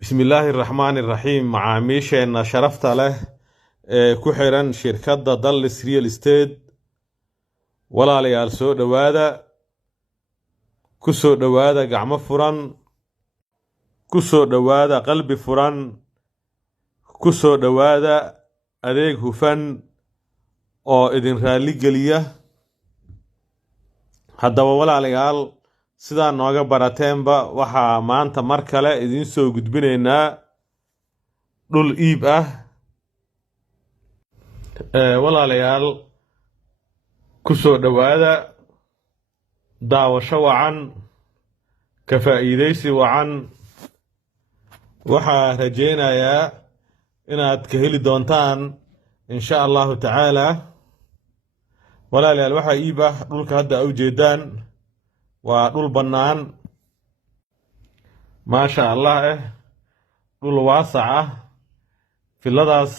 بسم الله الرحمن الرحيم macaamiisheena sharafta leh ee ku xiran shirkadda Dallas Real Estate walaalayaal soo dhawaada ku soo dhawaada gacmo furan ku soo dhawaada qalbi furan ku soo dhawaada adeeg hufan oo idin raali geliya haddaba walaalayaal sidaa nooga barateenba waxaa maanta mar kale idin soo gudbinaynaa dhul iib ah walaalayaal ku soo dhawaada daawasho wacan ka faa'iidaysi wacan waxaa rajaynayaa inaad ka heli doontaan insha allahu tacaala walaalayaal waxaa iib ah dhulka hadda u jeedaan waa dhul bannaan maasha allah dhul waasac ah filadaas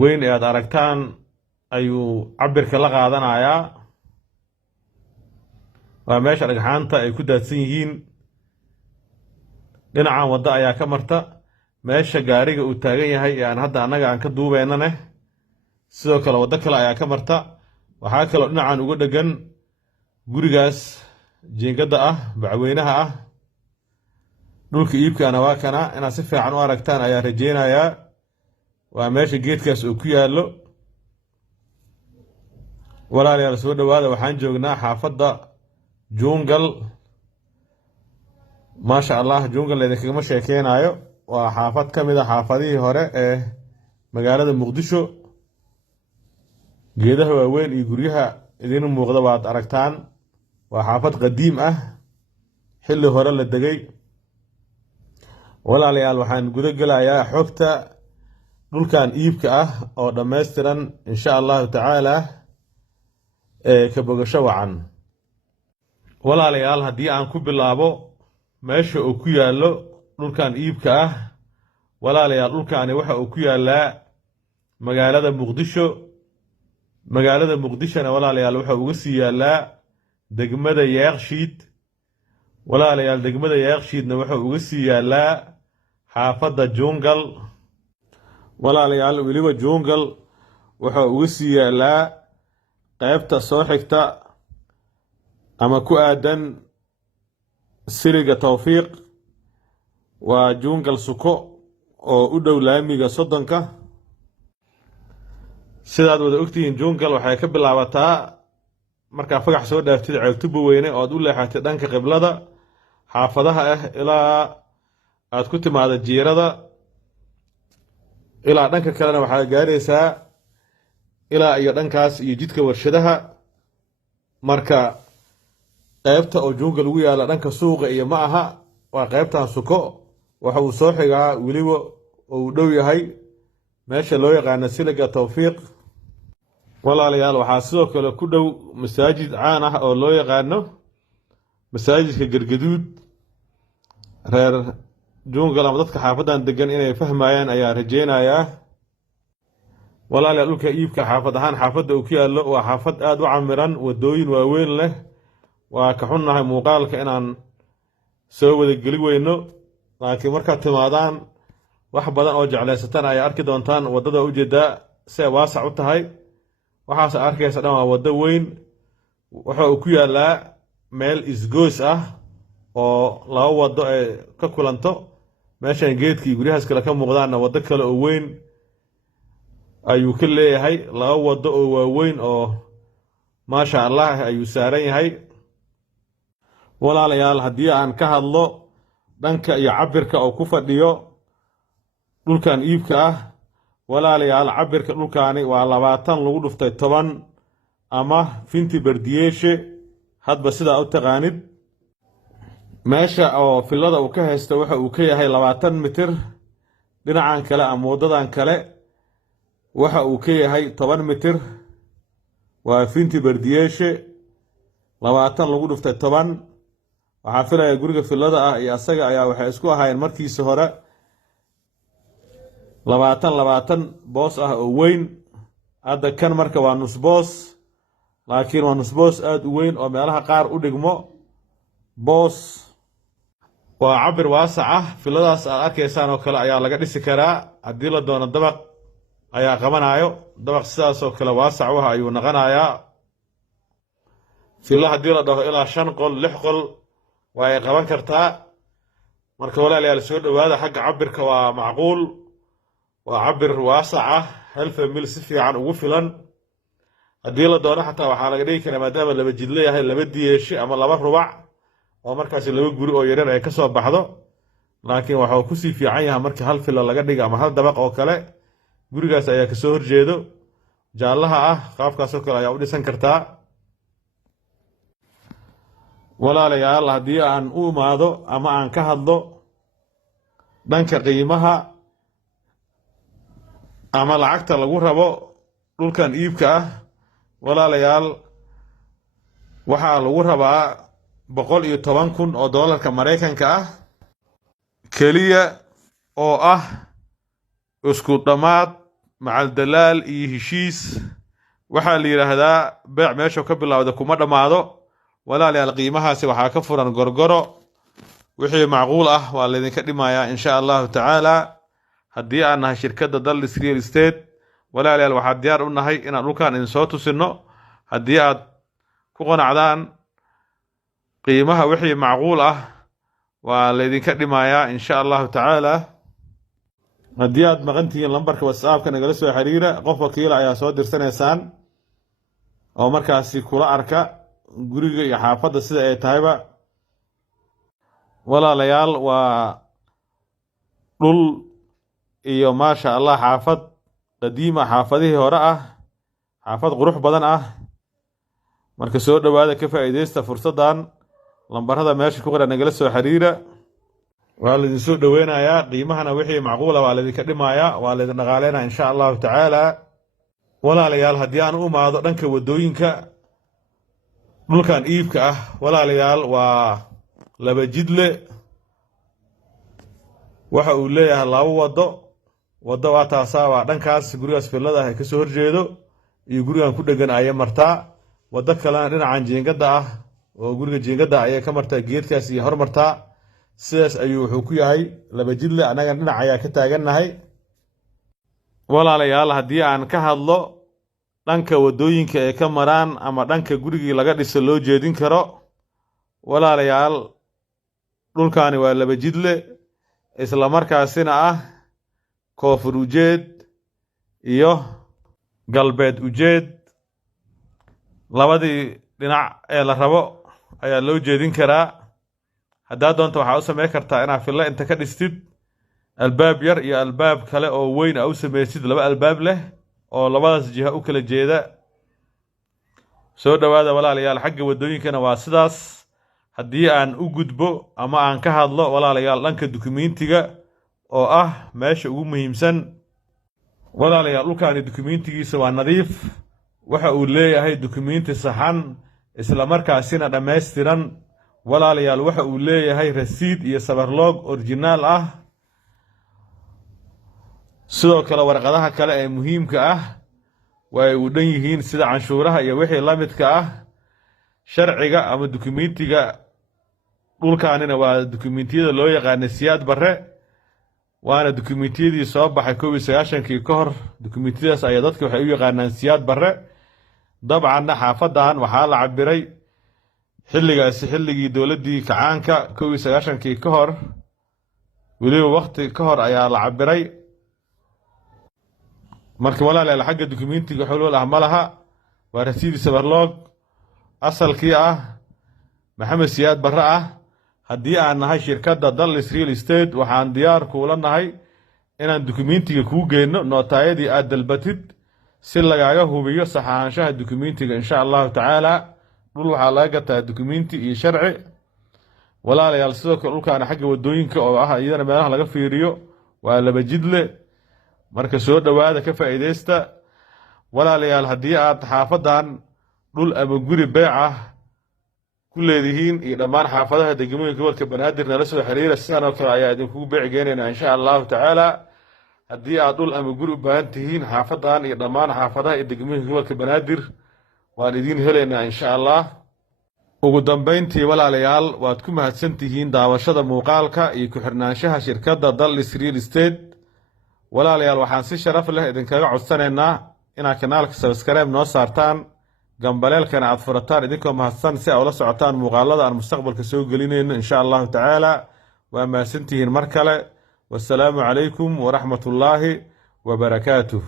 weyn ee aad aragtaan ayuu cabirka la qaadanayaa waa meesha dhagxaanta ay ku daadsan yihiin dhinacan waddo ayaa ka marta meesha gaariga uu taagan yahay ee aan hadda annaga aan ka duubeynane sidoo kale waddo kale ayaa ka marta waxaa kaloo dhinacan uga dhegan gurigaas jiingadda ah bacweynaha ah dhulka iibkaana waa kana inaad si fiican u aragtaan ayaa rajaynayaa waa meesha geedkaas uu ku yaallo walaalayaal soo dhawaada waxaan joognaa xaafadda jungal maasha allah jungal idinkagama sheekeynayo waa xaafad ka mid a xaafadihii hore ee magaalada muqdisho geedaha waaweyn iyo guryaha idin muuqda waad aragtaan waa xaafad qadiim ah xilli hore la degay walaalayaal waxaan guda gelayaa xogta dhulkan iibka ah oo dhammaystiran insha allahu tacaala ee ka bogasho wacan walaalayaal haddii aan ku bilaabo meesha uu ku yaallo dhulkan iibka ah walaalayaal dhulkaani waxa uu ku yaallaa magaalada muqdishona walaalayaal waxa uga sii yaallaa degmada Yaaqshiid walaalayaal degmada Yaaqshiidna waxa uga sii yaallaa xaafadda jungal walaalayaal weliba jungal waxa uga sii yaallaa qaybta soo xigta ama ku aadan siliga tawfiiq waa jungal suko oo u dhow laamiga soddonka sidaad wada ogtihiin jungal waxay ka bilaabataa markaa fagax soo dhaaftid ceeltuba weyne oo aad u leexatay dhanka qiblada xaafadaha ah ilaa aad ku timaada jiirada ilaa dhanka kalena waxaad gaaraysaa ilaa iyo dhankaas iyo jidka warshadaha marka qaybta oo jungal ugu yaalla dhanka suuqa iyo ma aha waa qaybtan suko waxa uu soo xigaa weliba oo uu dhow yahay meesha loo yaqaano siliga tawfiiq walaalayaal waxaa sidoo kale ku dhow masaajid caan ah oo loo yaqaano masaajidka gargaduud reer jungal ama dadka xaafaddan degan inay fahmayaan ayaa rajaynayaa walaalayaal dhulka iibka xaafad ahaan xaafadda uu ku yaallo waa xaafad aad u camiran waddooyin waaweyn leh waa ka xunnahay muuqaalka inaan soo wada geli weyno laakiin markaad timaadaan wax badan oo jeclaysataan ayaa arki doontaan waddada ujeeddaa si ay waasac u tahay waxaas arkaysa dhan waa waddo weyn waxa uu ku yaallaa meel isgoys ah oo laba waddo ay ka kulanto meeshan geedkii guryahaas kale ka muuqdaanna waddo kale oo weyn ayuu ka leeyahay laba waddo oo waaweyn oo maasha allah ayuu saaran yahay walaalayaal haddii aan ka hadlo dhanka iyo cabirka oo ku fadhiyo dhulkan iibka ah walaalayaal cabirka dhulkaani waa 20 lagu dhuftay 10 ama finti bardiyeeshe hadba sidaa u taqaanid meesha oo filada uu ka haysto waxa uu ka yahay 20 mitir dhinacan kale ama wadadan kale waxa uu ka yahay 10 mitir waa finti bardiyeeshe 20 lagu dhuftay 10 waxaa filaya guriga filada ah iyo asaga ayaa waxay isku ahaayeen markiisa hore 20 boos ah oo weyn hadda kan marka waa nus boos laakiin waa nus boos aad u weyn oo meelaha qaar u dhigmo boos وعبر واسعة في اللداس أركيسان وكلا أيا لقى ديسي كرا هدي لا دون الدبق أيا قبنايو دبق ساس وكلا واسع وها أيو نغنايا في الله هدي لا دو إلى شنقل لحقل وأي قبن كرتا marka walaalayaal soo dhawaada xagga cabirka waa macquul waa cabir waasaca hal famil si fiican ugu filan haddii la doono xataa waxaa laga dhigi karaa maadaama laba jidle yahay laba diyeeshi ama laba rubac oo markaasi laba guri oo yaryar ay ka soo baxdo laakiin waxa uu kusii fiican yahay marka hal fila laga dhigo ama hal dabaq oo kale gurigaas ayaa kasoo horjeedo jaallaha ah qaabkaasoo kale ayaa u dhisan kartaa walaalayaal haddii aan u imaado ama aan ka hadlo dhanka qiimaha ama lacagta lagu rabo dhulkan iibka ah walaalayaal waxaa lagu rabaa 110,000 oo doolarka Mareykanka ah kaliya oo ah isku dhamaad macal dalaal iyo heshiis waxaa la yiraahdaa beec meesha ka bilowda kuma dhamaado walaalayaal qiimahaasi waxaa ka furan gorgoro wixii macquul ah waa la idinka dhimayaa insha Allah taala haddii aan nahay shirkadda Dallas Real Estate walaalayaal waxaan diyaar u nahay inaan dhulkan idin soo tusino haddii aad ku qanacdaan qiimaha wixii macquul ah waa la idinka dhimayaa insha Allah taala haddii aad maqantihiin lambarka WhatsApp-ka nagala soo xiriira qof wakiil ayaa soo dirsanaysaan oo markaasi kula arka guriga iyo xaafadda sida ay tahayba walaalayaal waa dhul iyo maasha Allah xaafad qadiima xaafadihii hore ah xaafad qurux badan ah marka soo dhawaada ka faa'iideysta fursadan lambarada meesha ku qoran nagala soo xiriira waa la idin soo dhaweynayaa qiimahana wixii macquul ah waa la idinka dhimayaa waa la idin dhaqaaleynaa insha Allah taala walaalayaal haddii aan u imaado dhanka wadooyinka dhulkan iibka ah walaalayaal waa laba jidle waxa uu leeyahay laba wado waa taasaa waa dhankaas gurigaas filada ah ka soo horjeedo iyo gurigan ku dhagan ay martaa wado kalena dhinacan jiingada ah oo guriga jiingada ay ka martaa geedkaas iyo hormartaa sidaas ayuu wuxuu ku yahay laba jidle anaga dhinac ayaa ka taagannahay walaalayaal haddii aan ka hadlo dhanka wadooyinka ee ka maraan ama dhanka gurigii laga dhiso loo jeedin karo walaalayaal dhulkaani waa laba jidle isla markaasina ah koonfur ujeed iyo galbeed ujeed labadii dhinac ee la rabo ayaa loo jeedin karaa haddaad doonto waxaa u samayn kartaa inaad filla inta ka dhistid albaab yar iyo albaab kale oo weyn aa u samaysid laba albaab leh oo labadaas jiha u kala jeeda soo dhawaada walaalayaal xagga wadooyinkana waa sidaas haddii aan u gudbo ama aan ka hadlo walaalayaal dhanka dukumiintiga oo ah meesha ugu muhiimsan walaalayaal dhulkaani dukumiintigiisa waa nadiif waxa uu leeyahay dukumiinti saxan isla markaasina dhammaystiran walaalayaal waxa uu leeyahay rasiid iyo sabarloog originaal ah sidoo kale warqadaha kale ee muhiimka ah way u dhan yihiin sida canshuuraha iyo wixii la midka ah sharciga ama dukumiintiga dhulkaanina waa dukumiintiyada loo yaqaan siyaad barre waana dukumiintiyadii soo baxay 1990kii ka hor dukumiintiyadaas ayaa dadka waxay u yaqaanaan siyaad barre dabcan xaafadan waxaa la cabiray xilligii dowladdii kacaanka 1990kii ka hor weliba waqti ka hor ayaa la cabiray marka walaalayaal xagga dukumiintiga xulul ah malaha waa rasiid sabarloog asalkii ah maxamed siyaad barre ah haddii aan nahay shirkadda Dallas Real Estate waxaan diyaar kuula nahay inaan dukumiintiga kuu geyno nootaayadii aad dalbatid si lagaaga hubiyo sax ahaanshaha dukumiintiga insha Allah taala dhul waxaa laga gataa dukumiinti iyo sharci walaalayaal sidoo kale dhulkaana xagga wadooyinka oo ah iyadana meelaha laga fiiriyo waa laba jidle marka soo dhawaada ka faa'iideysta walaalayaal haddii aad xaafadan dhul ama guri beec ah ku leedihiin iyo dhammaan xaafadaha degmooyinka gobolka Banaadir nala soo xiriira sidaan oo kale ayaa idinku beec geenayna insha Allah taala haddii aad dhul ama guri u baahan tihiin xaafadan iyo dhammaan xaafadaha degmooyinka gobolka Banaadir waan idin helaynaa insha Allah ugu dambayntii walaalayaal waad ku mahadsantihiin daawashada muuqaalka iyo ku xirnaanshaha shirkadda Dallis Real Estate. walaalayaal waxaan si sharaf leh idinkaga codsanaynaa inaad kanaalka subscribe noo saartaan, gambaleelkana aad furataan idinkoo mahadsan si aad ula socotaan muuqaalada aan mustaqbalka soo gelinayno insha allahu tacaala. waa mahadsantihiin mar kale. wassalaamu calaykum waraxmatullaahi wabarakaatuh.